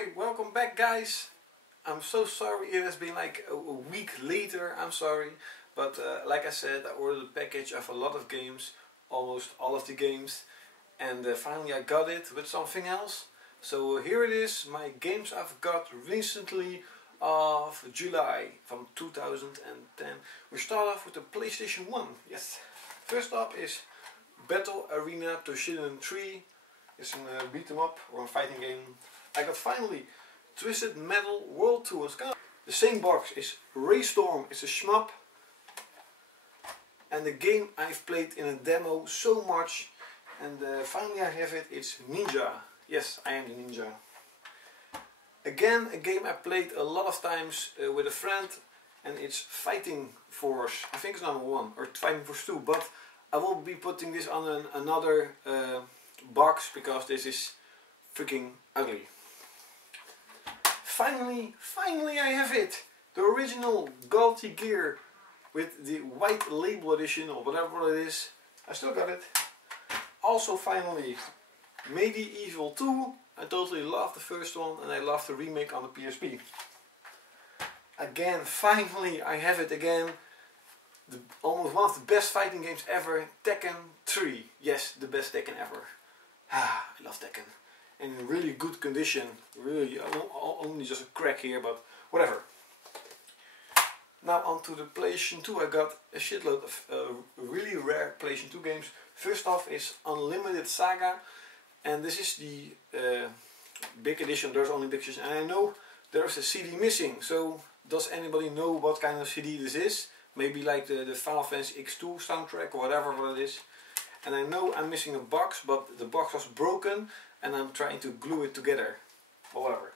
Alright, welcome back guys. I'm so sorry it has been like a week later, I'm sorry. But like I said, I ordered a package of a lot of games, almost all of the games. And finally I got it with something else. So here it is, my games I've got recently of July from 2010. We start off with the PlayStation 1, yes. First up is Battle Arena Toshinden 3. It's a beat 'em up or a fighting game. I got finally Twisted Metal World Tour. The same box is Raystorm, it's a shmup. And the game I've played in a demo so much. And finally I have it, it's Ninja. Yes, I am the ninja. Again, a game I played a lot of times with a friend. And it's Fighting Force. I think it's number 1 or Fighting Force 2. But I will be putting this on another box because this is freaking ugly. Finally I have it! The original klaudkil with the white label edition or whatever it is. I still got it. Also finally Medieval 2. I totally love the first one and I love the remake on the PSP. Again, finally I have it again. Almost one of the best fighting games ever, Tekken 3. Yes, the best Tekken ever. I love Tekken. And in really good condition. Really, only just a crack here, but whatever. Now onto the PlayStation 2. I got a shitload of really rare PlayStation 2 games. First off is Unlimited Saga. And this is the big edition. There's only big edition. And I know there's a CD missing. So does anybody know what kind of CD this is? Maybe like the Final Fantasy X2 soundtrack or whatever what it is. And I know I'm missing a box, but the box was broken and I'm trying to glue it together. Or whatever.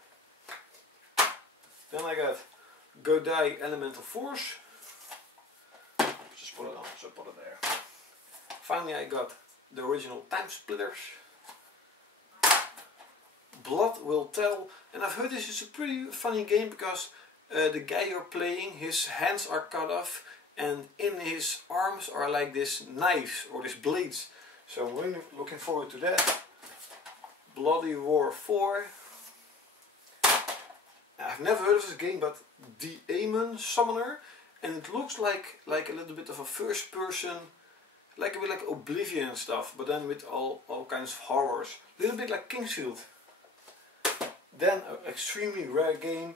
Then I got Godai Elemental Force. Just put it on, so put it there. Finally I got the original Time Splitters. Blood Will Tell. And I've heard this is a pretty funny game because the guy you're playing, his hands are cut off and in his arms are like this knives or these blades. So I'm really looking forward to that. Bloody War 4. I've never heard of this game, but The Aemon Summoner. And it looks like a little bit of a first person, like a bit like Oblivion and stuff, but then with all kinds of horrors. A little bit like Kingsfield. Then an extremely rare game,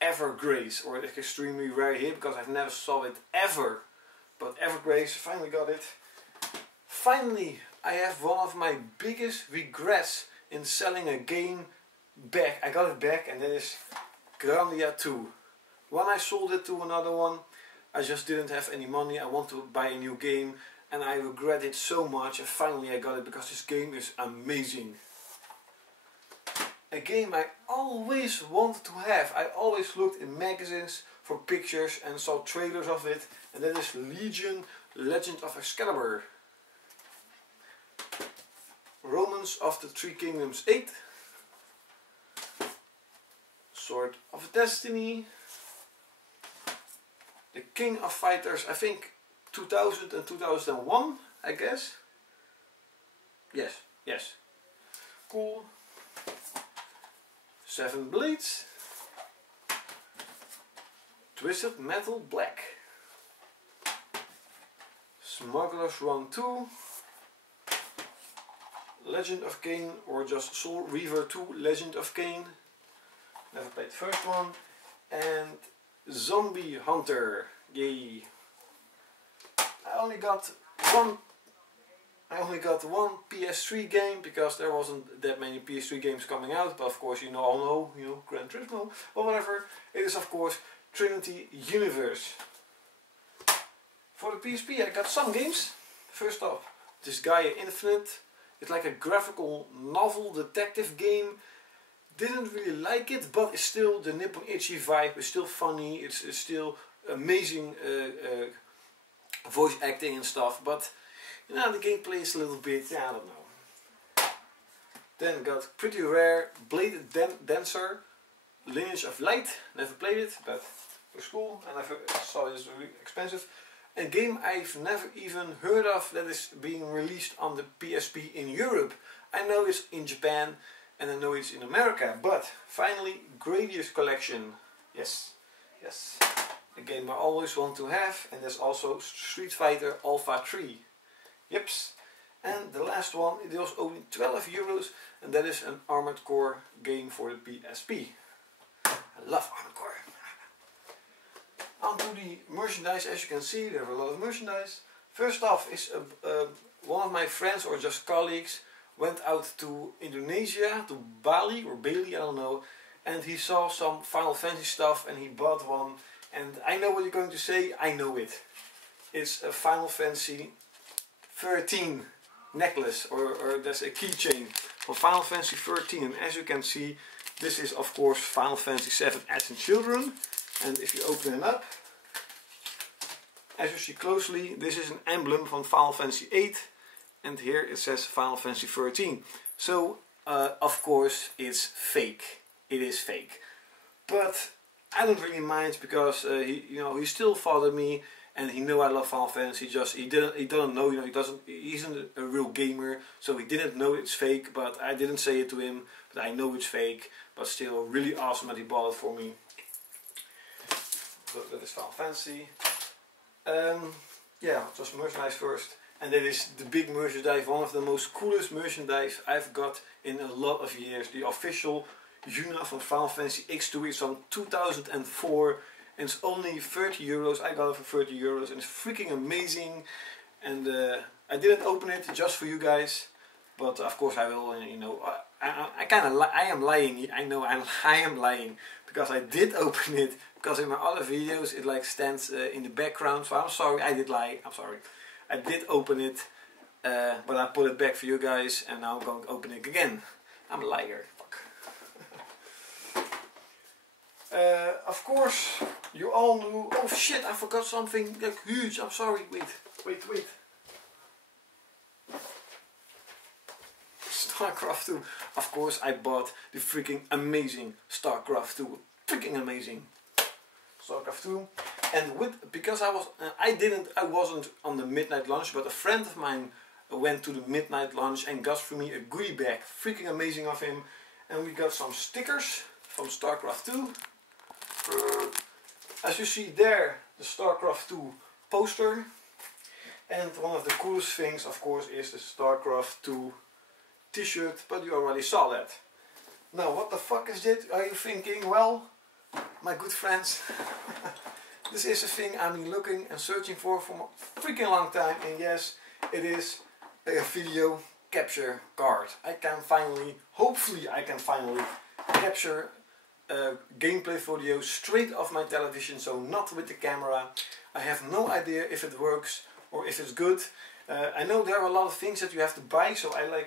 Evergrace, or extremely rare here because I've never saw it ever. But Evergrace, finally got it. Finally, I have one of my biggest regrets in selling a game back. I got it back and that is Grandia 2. When I sold it to another one, I just didn't have any money. I want to buy a new game and I regret it so much. And finally I got it because this game is amazing. A game I always wanted to have. I always looked in magazines for pictures and saw trailers of it. And that is Legion Legend of Excalibur. Romance of the Three Kingdoms 8. Sword of Destiny. The King of Fighters, I think 2000 and 2001, I guess. Yes. Cool. 7 Blades. Twisted Metal Black. Smuggler's Run 2. Legend of Kain or just Soul Reaver 2 Legend of Kain. Never played the first one. And Zombie Hunter. Yay. I only got one PS3 game because there wasn't that many PS3 games coming out, but of course you all know, Gran Turismo or whatever. It is of course Trinity Universe. For the PSP I got some games. First off, Disgaea Infinite. It's like a graphical novel detective game. Didn't really like it, but it's still the Nippon Ichi vibe. It's still funny. It's still amazing voice acting and stuff. But you know, the gameplay is a little bit, I don't know. Then got pretty rare Blade Dancer, Lineage of Light. Never played it, but it was cool and I saw it was really expensive. A game I've never even heard of that is being released on the PSP in Europe. I know it's in Japan and I know it's in America. But finally, Gradius Collection. Yes, yes. A game I always want to have, and there's also Street Fighter Alpha 3. Yeps. And the last one, it was only 12 euros, and that is an Armored Core game for the PSP. I love Armored Core. On to the merchandise. As you can see, there are a lot of merchandise. First off is one of my friends or just colleagues went out to Indonesia, to Bali or Bali, I don't know, and he saw some Final Fantasy stuff and he bought one. And I know what you're going to say, I know it. It's a Final Fantasy 13 necklace, or there's a keychain for Final Fantasy 13. And as you can see, this is of course Final Fantasy 7 as in Children. And if you open it up, as you see closely, this is an emblem from Final Fantasy 8. And here it says Final Fantasy 13. So, of course, it's fake. It is fake. But I don't really mind, because he still followed me, and he knew I love Final Fantasy. Just he doesn't know, he isn't a real gamer, so he didn't know it's fake. But I didn't say it to him. But I know it's fake. But still, really awesome that he bought it for me. So that is Final Fantasy. Yeah, just merchandise first. And that is the big merchandise, one of the most coolest merchandise I've got in a lot of years. The official Yuna from Final Fantasy X2 is from 2004 and it's only 30 euros. I got it for 30 euros and it's freaking amazing. And I didn't open it just for you guys, but of course I will. I am lying. I know I am lying, because I did open it, because in my other videos it like stands in the background. So I'm sorry, I did lie. I'm sorry. I did open it, but I put it back for you guys, and now I'm going to open it again. I'm a liar. Fuck. Of course, you all knew. Oh shit! I forgot something like huge. I'm sorry. Wait. StarCraft 2. Of course, I bought the freaking amazing StarCraft 2. Freaking amazing. StarCraft 2. And because I wasn't on the midnight lunch, but a friend of mine went to the midnight lunch and got for me a goodie bag. Freaking amazing of him. And we got some stickers from StarCraft 2. As you see there, the StarCraft 2 poster. And one of the coolest things, of course, is the StarCraft 2 t-shirt, but you already saw that. Now, what the fuck is this? Are you thinking? Well, my good friends, this is a thing I've been looking and searching for a freaking long time, and yes, it is a video capture card. Hopefully I can finally capture a gameplay video straight off my television, so not with the camera. I have no idea if it works or if it's good. I know there are a lot of things that you have to buy, so I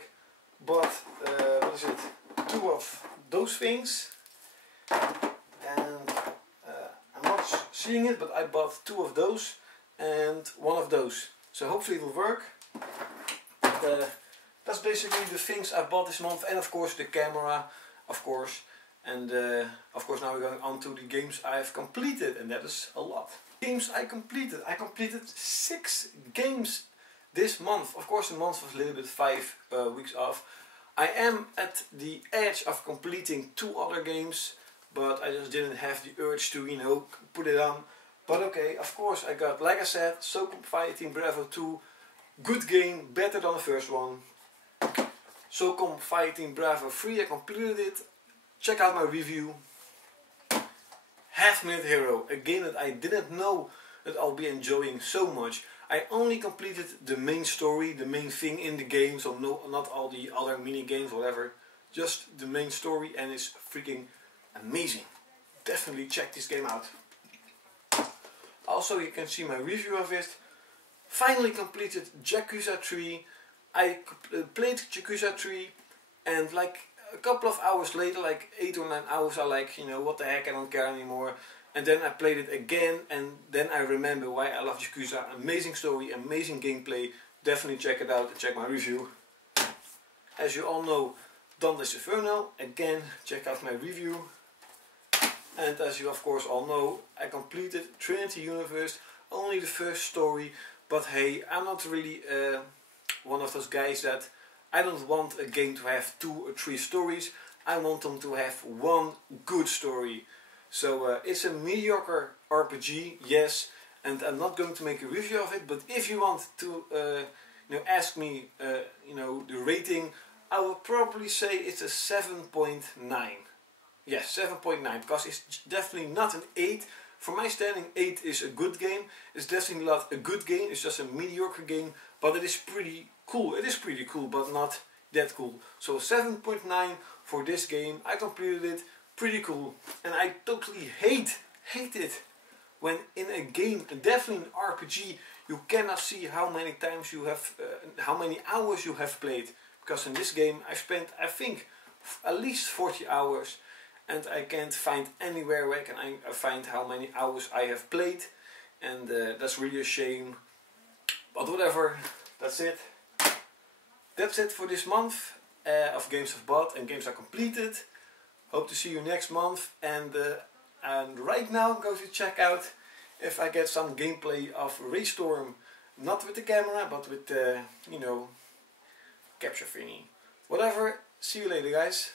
bought, what is it, 2 of those things. And I'm not seeing it, but I bought 2 of those and 1 of those. So hopefully it will work. That's basically the things I bought this month, and of course the camera, of course. And of course now we're going on to the games I've completed, and that is a lot. Games I completed. I completed 6 games this month. Of course the month was a little bit 5 weeks off. I am at the edge of completing 2 other games, but I just didn't have the urge to, put it on. But okay, of course I got, like I said, SOCOM Fighting Bravo 2. Good game, better than the first one. SOCOM Fighting Bravo 3, I completed it. Check out my review. Half Minute Hero, a game that I didn't know that I'll be enjoying so much. I only completed the main story, the main thing in the game, so not all the other mini games, whatever. Just the main story, and it's freaking amazing. Definitely check this game out. Also, you can see my review of it. Finally completed Yakuza 3. I played Yakuza 3, and like a couple of hours later, like 8 or 9 hours, I what the heck, I don't care anymore. And then I played it again, and then I remember why I love Yakuza. Amazing story, amazing gameplay. Definitely check it out and check my review. As you all know, Dante's Inferno. Again, check out my review. And as you of course all know, I completed Trinity Universe. Only the first story. But hey, I'm not really one of those guys that I don't want a game to have 2 or 3 stories. I want them to have one good story. So it's a mediocre RPG, yes, and I'm not going to make a review of it, but if you want to ask me the rating, I will probably say it's a 7.9. Yes, 7.9, because it's definitely not an 8. For my standing, 8 is a good game. It's definitely not a good game, it's just a mediocre game, but it is pretty cool. It is pretty cool, but not that cool. So 7.9 for this game. I completed it, pretty cool. And I totally hate it when in a game, definitely an RPG, you cannot see how many times you have, how many hours you have played. Because in this game I spent, I think, at least 40 hours. And I can't find anywhere where I can find how many hours I have played. And that's really a shame. But whatever, that's it. That's it for this month of games I've bought and games I completed. Hope to see you next month. And right now I'm going to check out if I get some gameplay of Raystorm. Not with the camera, but with the, capture thingy. Whatever, see you later guys.